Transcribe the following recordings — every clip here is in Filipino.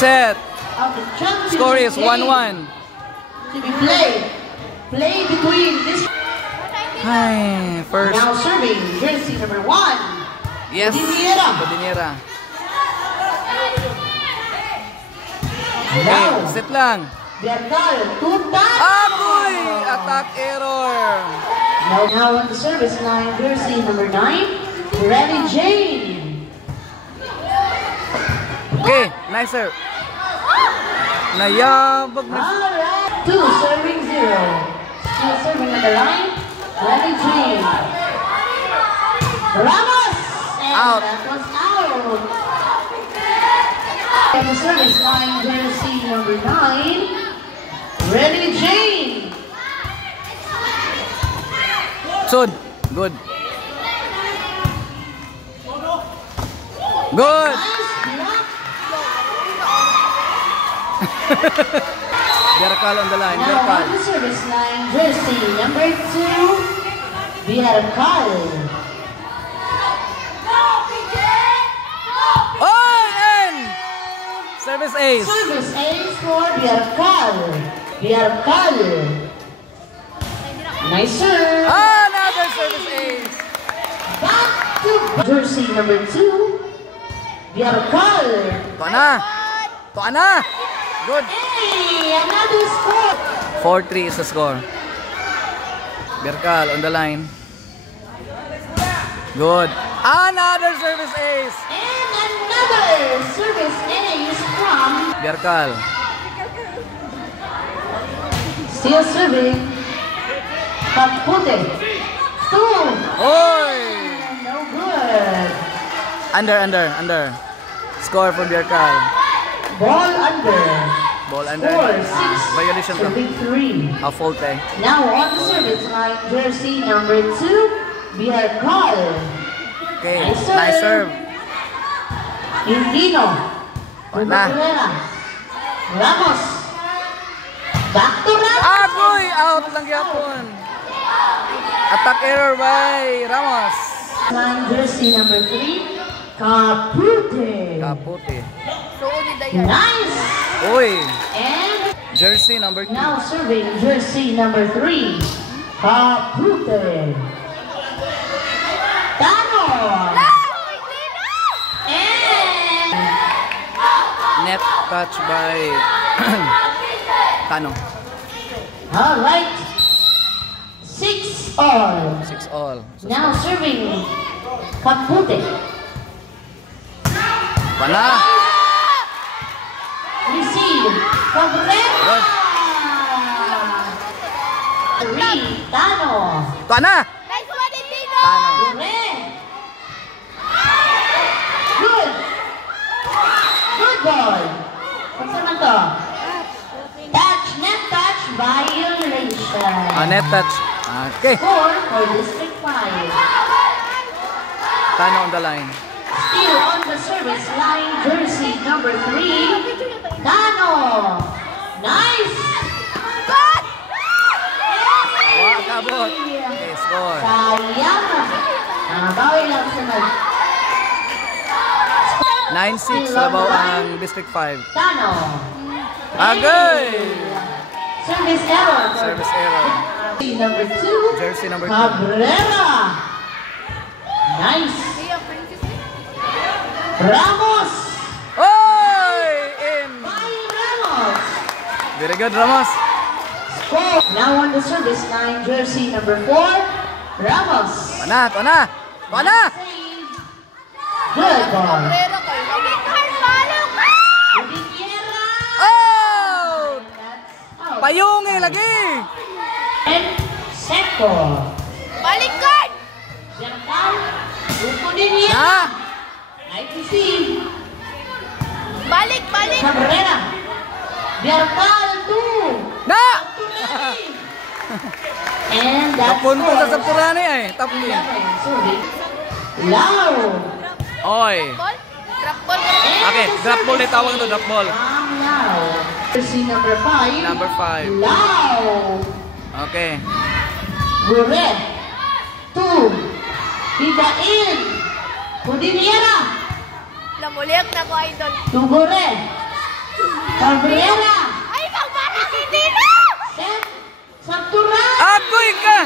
set. of the championship Score is game 1-1. to be played. Play between this. Hi, first. Now serving jersey number 1. Yes. Bodiniera. Bodiniera. Okay, Now, set lang. Bernal to touch. Agoy! Attack error. Now on the service line, jersey number 9, Ready Jane. Okay, nice serve. Nayabag na. Alright, 2 serving 0. Still serving on the line, Ready Jane. Ramos! And Out. that was out. On the service line, jersey number 9, Ready Jane. Sud. Good. Good. Nice block. Biercal on the line. Now Biercal. on the service line, jersey number 2, Biercal. Oh, and service ace. Service ace for Biercal. Biercal. Nice serve. Another service ace. Back to jersey number 2, Biercal. Tuwa na. Tuwa na. Good. Hey, another score. 4-3 is the score. Biercal on the line. Good. Another service ace. And another service ace from Biercal. still serving. Kapute. 2. Oy! No good. Under. Score for Biercal. Ball under. Ball under. Score 6. Violation to. Serving 3. A fault eh. Now on the service line, jersey number 2, Biercal. Okay, Nice serve. nice serve. Indino. Wala. Rivera. Ramos. Back to Ramos. Agoy! Out lang yapon. Attack error by Ramos. Line jersey number 3, Kapute. Kaputi. Nice. Uy! And Jersey number 2. now serving jersey number 3, Kapute. Tano. And Net touch by Tano. all right. 6 all. 6-all. So, Now serving Kapute. wala. Receive. Cabrera. Good. 3, Tano. Tuwa na! Tano. Gure. Good. Good ball. What's naman to? Touch, net touch, violation. Net touch. Okay. Score for District 5. Tano on the line. Still on the service line, jersey number 3, Tano. Nice. Kabot. Okay, score. Sayang. Bawi lang sunod. 9-6 labaw ang District 5. Tano. Agay! Service error. Service error. Jersey number 2, Jersey number 2. Cabrera. Nice. Ramos. Oy! In! By Ramos. Very good, Ramos. Score. Now on the service line, jersey number 4, Ramos. Tuwa na! Tuwa na! Tuwa na! Save. Good ball. Gutierrez. Out! That's out. Payungi lagi! And Seco. Balikan! Biercal. Grupo din yan. Na! Nice receive. Balik! Cabrera. Biercal 2. Na! And that's Napunto sa Sapurani ay. Top game. Sorry. Lau. Oy! Ball? Drop ball! Okay, drop ball na tawag ito, drop ball. Lau. Jersey number 5. Number 5. Lau. Okay. Gure. 2. Hidain. Pudiniera. Lamuliak na ko, idol. Tugure. Cabrera. Ay, ikaw parang hindi na! Set. Sabturan. Agoy ka!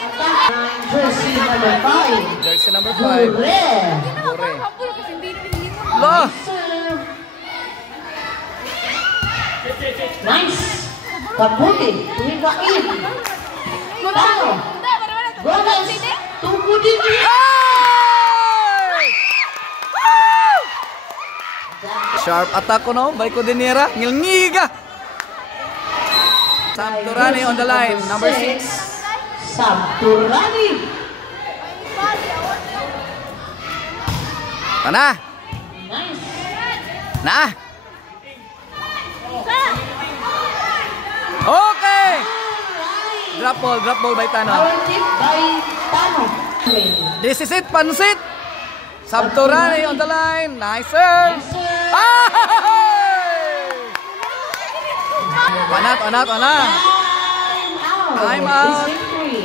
Attack jersey number 5. Jersey number 5. Gure. Gure. Kapul kasi hindi mo. Lo! Serve. Nice. Kaputi. Tumigain. Talo. Gomez. Tungkudin niya. Ay! Woo! Sharp attack ko no, Baiko Dinera, ngilngiga. Sabturani on the line, number 6. Sabturani. Pana, Nice. na. Okay. Drop ball by Tano. Power tip by Tano. This is it, pansit. Sabturani on the line, nice serve. Panat. Time out.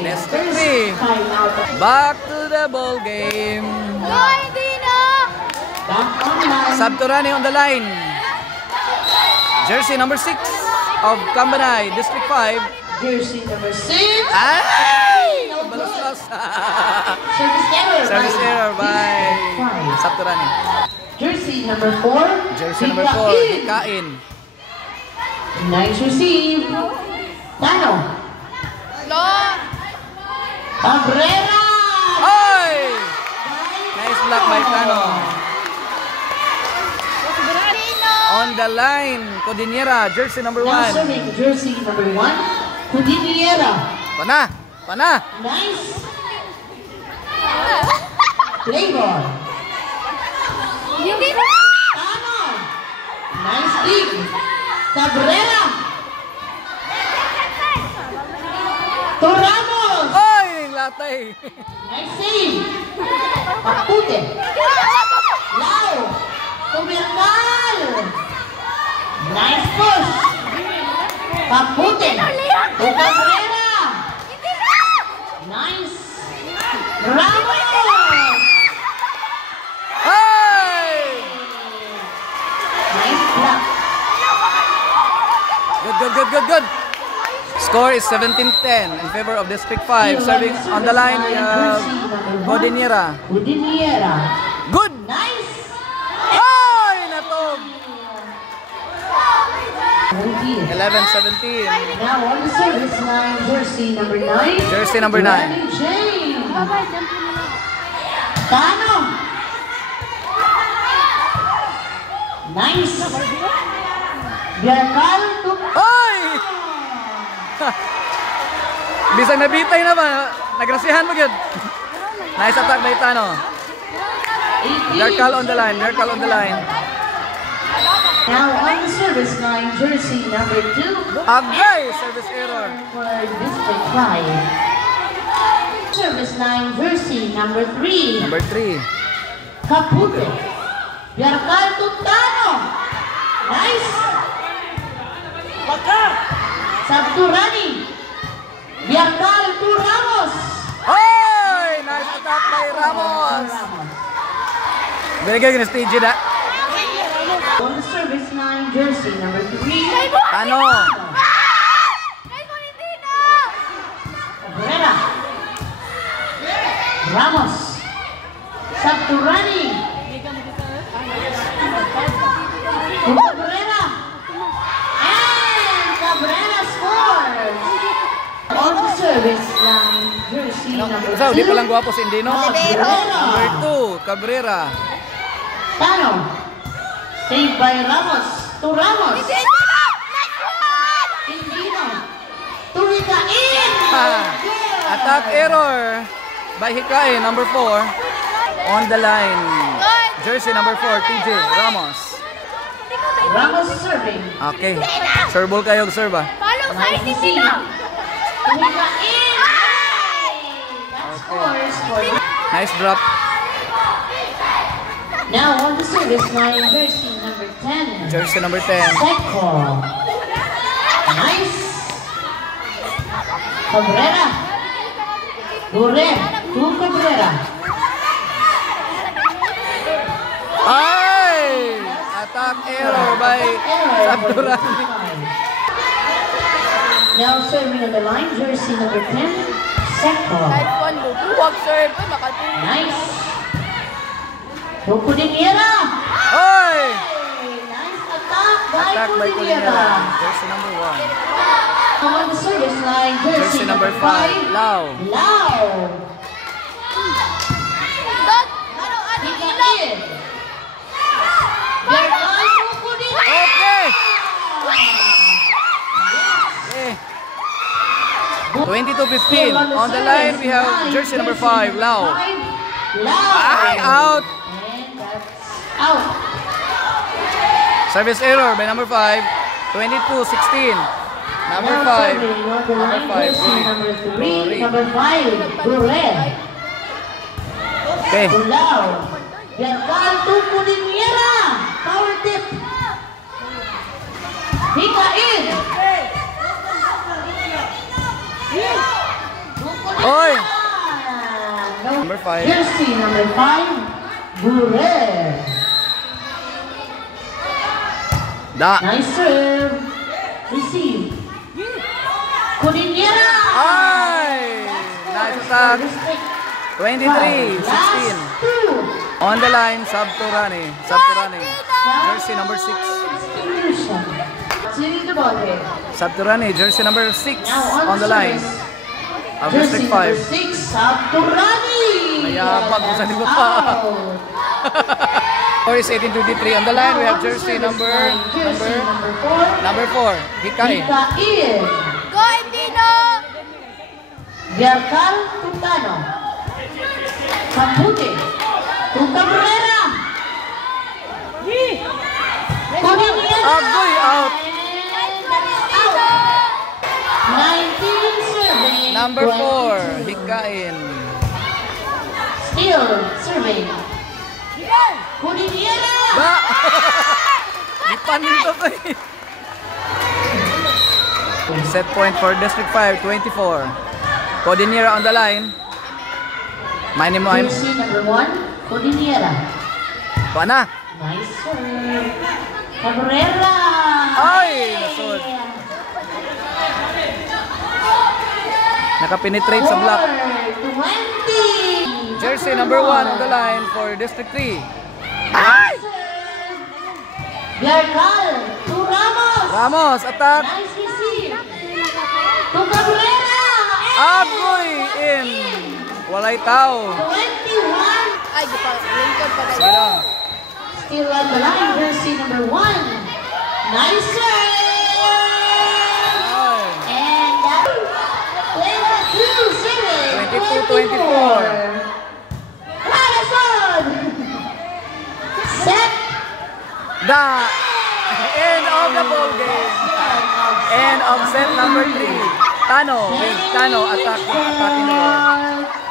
Best of 3. Time out. Back to the ball game. No, hindi na! Back online. Sabturani on the line. Jersey number 6 of Cambanay, District 5. Jersey number 6. Ay! Balaslas. Service error. Service error by Five. Sabturani. Jersey number 4. Jersey number 4, Kain. Nice receive. Tano. No! Cabrera. Ay! Nice block by Tano. On the line, Codiniera, jersey number Now 1. serving jersey number 1. Cudiniera. Pana. Nice. Play ball. Hindi na! Tano. Nice dig. Cabrera. Toramos. Ay! Latay. Nice save. Kapute. Lau. Tumirkal. Nice push. Kapute. To Cabrera. Hindi na! Nice. Ramos. Ay! Nice block. Good. Score is 17-10 in favor of District 5. Serving on the line, Codiniera. Cudiniera. Good! Nice. Ay! Natog! 17. 11-17. Now on the service line, jersey number 9. Jersey number 9. Randy James. Tano. Nice. Biarkal to Ay! Bisang nabitay naman. Nagrasihan mo yun. Nice attack by Tano. 18. Darkal on the line. Now on the service line, jersey number 2 Agay! Service error. for District 5. Service line, jersey number 3. Number 3. Kapute. Biarkal to Tano. Nice. Sabturani. Biarkal to Ramos. Ay! Nice attack by Ramos. Very good in stage that. On the service line, jersey number 3. Tano. Ay, mo hindi na! Cabrera. Ramos. Sabturani. Cabrera. And Cabrera scores. On the service line, jersey number 2. So, di pa lang guwapo si Indino. Cabrera. Number 2, Cabrera. Tano. Saved by Ramos. To Ramos. Hindi na! Next one! Indino. Tumitain. Attack error by Hikae, number 4. On the line. Jersey number 4, TJ Ramos. Ramos serving. Okay. Serve ball kayo, serve ah. Follow side, hindi na! Tumitain. That scores for Nice drop. now on the service line, jersey number 10. Jersey number 10. Seco. Nice. Cabrera. Gure. To Cabrera. Ay! Attack error by Error number Sabturani. 55. Now serving on the line, jersey number 10, Seko. Kahit one loop, huwag serve. Ay, makatulog. Nice. Cudiniera. Oy! Nice attack Attack by by Cudiniera. Cudiniera. Jersey number 1. On the service line, jersey Jersey number number 5. 5, Lau. Lau. Dot, ano, Hikain. Berkal Cudiniera. Okay! Okay. 22-15. On the line, we have jersey number 5, Lau. Lau. Ay, out! And that's out. Service error by number 5. 22-16. Number 5. Number 5. Number 3, Rory. number 5, Burel. Okay. Lau. Berkal Cudiniera. Power tip. Hikain. Oy! No. Number 5. Jersey number 5, Burel. Da. Nice serve. Receive. Cudiniera. Ay! Nice attack. 23-16. Last two. On the line, Sabturani. Sabturani. Jersey number 6. Substitution. Sino the body? Sabturani, jersey number 6 Now on the line. service, Of jersey District number 5. 6, Sabturani. Mayabag sa libo pa. Or is 18-23. On the line, we have jersey number 4, number 4. Hikain. Hikain. Go, Indino! Berkal Tutano. Kampute. Tutabrera. Cudiniera. Agoy, out. Out. 19 serving. Number 4, 22. Hikain. Still serving. Cudiniera. Ba! Ipan nito to eh. Set point for District 5, 24. Codiniera on the line. Mine mo ay... Jersey number 1, Cudiniera. Pana! Nice serve. Cabrera. Ay! Nasod. Nakapenetrate sa block. 20. Jersey number 1 on the line for District 3. Ay! Berkal to Ramos. Ramos, attack. Nice receive. To Cabrera. Agoy in. Walay tao. 21. Ay, di pa. Lincoln pa Sige kayo. lang. Still on the line, jersey number 1. Nice serve. Ay. And that play the 2 serving. 22-24. Harrison. Set. Da! End of the ball game. End of set number 3. Tano with Tano attacking the ball.